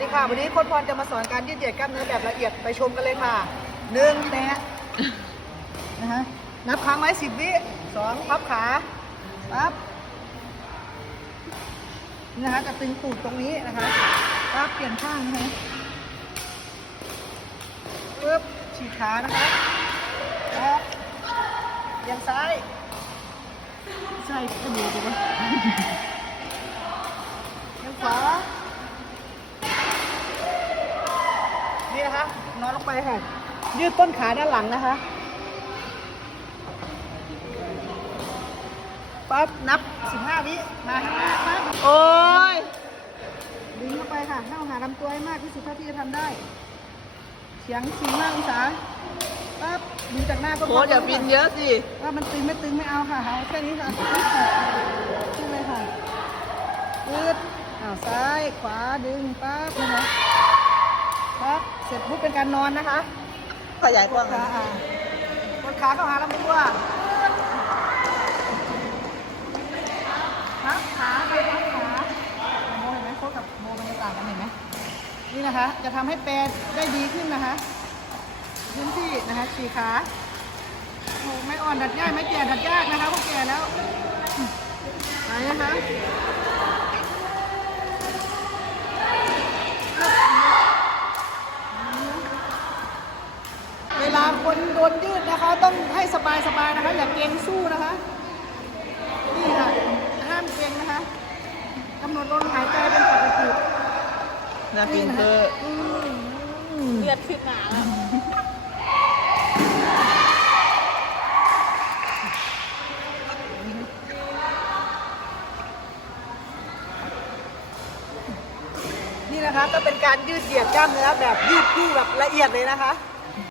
ดีค่ะ วันนี้โค้ชพรจะมาสอนการยืดเหยียดกล้ามเนื้อแบบละเอียดไปชมกันเลยค่ะหนึ่งแตะนะฮะนับครั้งไว้สิบวิสองพับขาปั๊บนะคะจะตึงตูดตรงนี้นะคะปั๊บเปลี่ยนข้างนะคะปึ๊บฉีกขานะคะปั๊บเอียงซ้ายใช่กระดูกถูกไหมเอียงขวา นี่นะคะนอนลงไปค่ะ ยืดต้นขาด้านหลังนะคะปั๊บนับ 15 วิมาข้างหน้าปั๊บโอ้ยดึงเข้าไปค่ะเข้าหาลำตัวให้มากที่สุดเท่าที่จะทำได้เสียง45องศาปั๊บดูจากหน้าก็โค้ดอย่าบินเยอะสิว่ามันตึงไม่ตึงไม่เอาค่ะเอาแค่นี้ค่ะขึ้นเลยค่ะยืดอ้าวซ้ายขวาดึงปั๊บนะคะ ปั๊บเสร็จปุ๊บเป็นการนอนนะคะขยายกว้างขาอะกดขาเข้าหาลำตัวพับขาไปพับขาโมเห็นไหมโค้ชกับโมมันจะต่างกันเห็นไหมนี่นะคะ จะทำให้แปรได้ดีขึ้นนะคะพื้นที่นะคะฉีขาโอ้ไม่อ่อนดัดง่ายไม่แก่ดัดยากนะคะพวกแก่แล้วไปนะคะ ลาคนโดนยืดนะคะ ต้องให้สบายสบายๆนะคะ อย่าเกรงสู้นะคะ นี่ค่ะห้ามเกรงนะคะกำหนดลมหายใจเป็นปกตินาปินเธออืมเลือดขึ้นหนาแล้วนี่นะคะก็เป็นการยืดเหยียดกล้ามเนื้อแบบยืดคู่แบบละเอียดเลยนะคะ